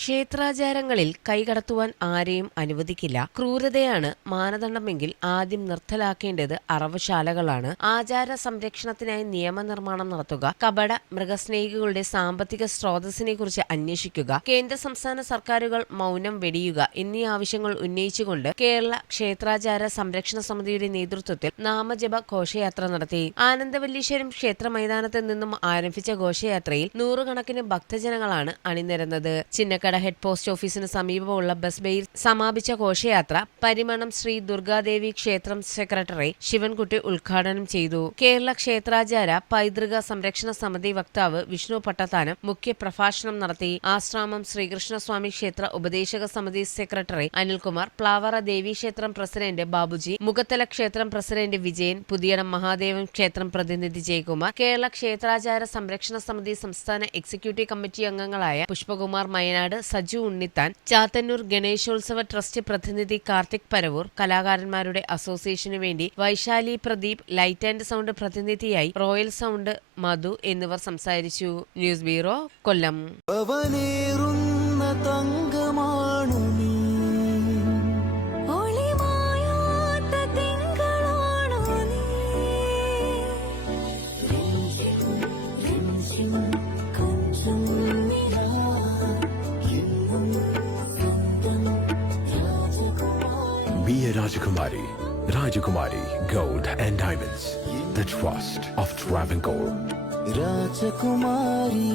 ക്ഷേത്രാചാരങ്ങളിൽ കൈകടത്തുവാൻ ആരെയും അനുവദിക്കില്ല. ക്രൂരതയാണ് മാനദണ്ഡമെങ്കിൽ ആദ്യം നിർത്തലാക്കേണ്ടത് അറവുശാലകളാണ്. ആചാര സംരക്ഷണത്തിനായി നിയമനിർമ്മാണം നടത്തുക, കപട മൃഗസ്നേഹികളുടെ സാമ്പത്തിക സ്രോതസ്സിനെ കുറിച്ച് അന്വേഷിക്കുക, കേന്ദ്ര സംസ്ഥാന സർക്കാരുകൾ മൗനം വെടിയുക എന്നീ ആവശ്യങ്ങൾ ഉന്നയിച്ചുകൊണ്ട് കേരള ക്ഷേത്രാചാര സംരക്ഷണ സമിതിയുടെ നേതൃത്വത്തിൽ നാമജപ ഘോഷയാത്ര നടത്തി. ആനന്ദവല്ലീശ്വരം ക്ഷേത്ര മൈതാനത്ത് നിന്നും ആരംഭിച്ച ഘോഷയാത്രയിൽ നൂറുകണക്കിന് ഭക്തജനങ്ങളാണ് അണിനിരന്നത്. ചിന്നക്കട ഹെഡ് പോസ്റ്റ് ഓഫീസിന് സമീപമുള്ള ബസ് ബേയിൽ സമാപിച്ച ഘോഷയാത്ര പരിമണം ശ്രീ ദുർഗാദേവി ക്ഷേത്രം സെക്രട്ടറി ശിവൻകുട്ടി ഉദ്ഘാടനം ചെയ്തു. കേരള ക്ഷേത്രാചാര പൈതൃക സംരക്ഷണ സമിതി വക്താവ് വിഷ്ണു പട്ടത്താനം മുഖ്യ പ്രഭാഷണം നടത്തി. ആശ്രാമം ശ്രീകൃഷ്ണസ്വാമി ക്ഷേത്ര ഉപദേശക സമിതി സെക്രട്ടറി അനിൽകുമാർ, പ്ലാവറ ദേവീക്ഷേത്രം പ്രസിഡന്റ് ബാബുജി, മുഖത്തല ക്ഷേത്രം പ്രസിഡന്റ് വിജയൻ, പുതിയടം മഹാദേവൻ ക്ഷേത്രം പ്രതിനിധി ജയകുമാർ, കേരള ക്ഷേത്രാചാര സംരക്ഷണ സമിതി സംസ്ഥാന എക്സിക്യൂട്ടീവ് കമ്മിറ്റി അംഗങ്ങളായ പുഷ്പകുമാർ മയനാട്, സജു ഉണ്ണിത്താൻ, ചാത്തന്നൂർ ഗണേശോത്സവ ട്രസ്റ്റ് പ്രതിനിധി കാർത്തിക് പരവൂർ, കലാകാരന്മാരുടെ അസോസിയേഷനു വേണ്ടി Vaishali Pradeep, light and sound പ്രതിനിധിയായി റോയൽ സൗണ്ട് മധു എന്നിവർ സംസാരിച്ചു. News bureau, Kollam. Be a Rajakumari. Rajakumari Gold and Diamonds. The trust of Travancore. Rajakumari.